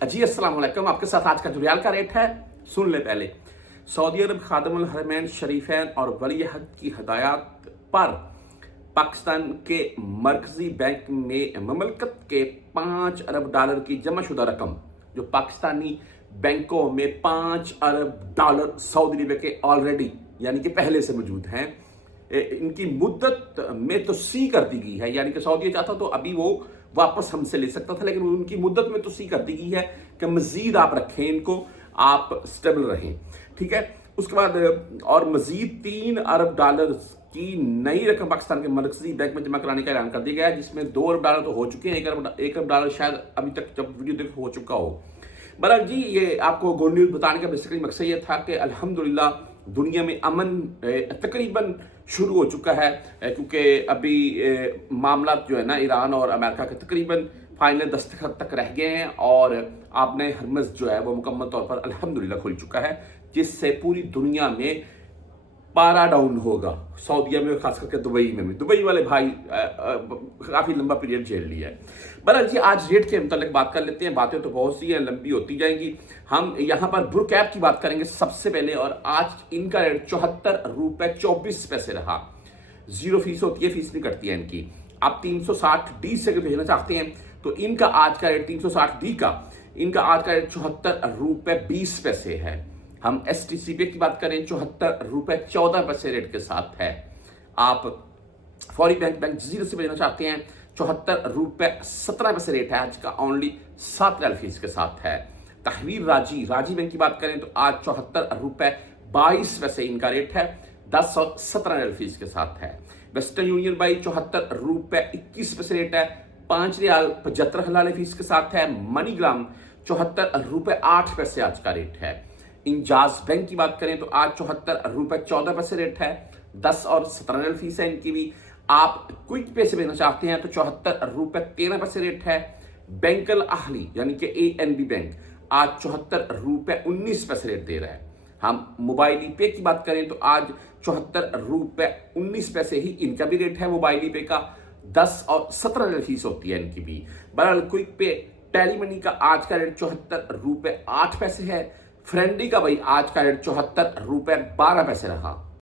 जी अस्सलाम वालेकुम। आपके साथ आज का जो रियाल का रेट है सुन ले पहले। सऊदी अरब खादिमुल हरमैन शरीफैन और वली अहद की हदायत पर पाकिस्तान के मरकजी बैंक में ममलकत के $5 अरब की जमाशुदा रकम जो पाकिस्तानी बैंकों में $5 अरब सऊदी अरब के ऑलरेडी यानी कि पहले से मौजूद हैं, इनकी मुद्दत में तो सी कर दी गई है। यानी कि सऊदी चाहता तो अभी वो वापस हमसे ले सकता था, लेकिन उनकी मुद्दत में तो सी कर दी गई है कि मजीद आप रखें इनको, आप स्टेबल रहें। ठीक है। उसके बाद और मजीद $3 अरब की नई रकम पाकिस्तान के मरकजी बैंक में जमा कराने का ऐलान कर दिया गया है, जिसमें $2 अरब तो हो चुके हैं, $1 अरब शायद अभी तक जब वीडियो देख हो चुका हो। बहरहाल जी, ये आपको गुड न्यूज़ बताने का बेसिकली मकसद ये था कि अल्हम्दुलिल्लाह दुनिया में अमन तकरीबन शुरू हो चुका है, क्योंकि अभी मामला जो है ना ईरान और अमेरिका के तकरीबन फाइनल दस्तखत तक रह गए हैं और आपने हरमज़ जो है वो मुकम्मल तौर पर अल्हम्दुलिल्लाह खुल चुका है, जिससे पूरी दुनिया में पारा डाउन होगा। सऊदीया में खास करके दुबई में भी, दुबई वाले भाई काफ़ी लंबा पीरियड झेल लिया है। बहरहाल जी, आज रेट के मतलब बात कर लेते हैं। बातें तो बहुत सी हैं, लंबी होती जाएंगी। हम यहाँ पर ब्रू कैप की बात करेंगे सबसे पहले, और आज इनका रेट $74.24 रहा। 0 फीस होती है, फीस नहीं कटती है इनकी। आप 360D से अगर भेजना चाहते हैं तो इनका आज का रेट 360D का इनका आज का रेट $74.20 है। हम STC पे की बात करें $74.14 रेट के साथ है। आप फौरी बैंक जजीरा से भेजना चाहते हैं $74.17 रेट है आज का, ओनली $7 फीस के साथ है। तहवीर राजी बैंक की बात करें तो आज $74.22 इनका रेट है, 10 और 17 फीस के साथ है। वेस्टर्न यूनियन भाई $74.21 रेट है, $5.75 फीस के साथ है। मनीग्राम $74.08 आज का रेट है। इंजाज बैंक की बात करें तो आज $74.14 रेट है, 10 और 17 फीस है इनकी भी। आप क्विक पे से भेजना चाहते हैं तो $74.13 रेट है। बैंकल अहली यानी कि ANB बैंक आज $74.19 रेट दे रहा है। हम मोबाइल पे की बात करें तो आज $74.19 ही इनका भी रेट है। मोबाइल पे का 10 और 17 फीस होती है इनकी भी। बहरहाल क्विक पे टेली मनी का आज का रेट $74.08 है। फ्रेंडी का भाई आज का रेट $74.12 रहा।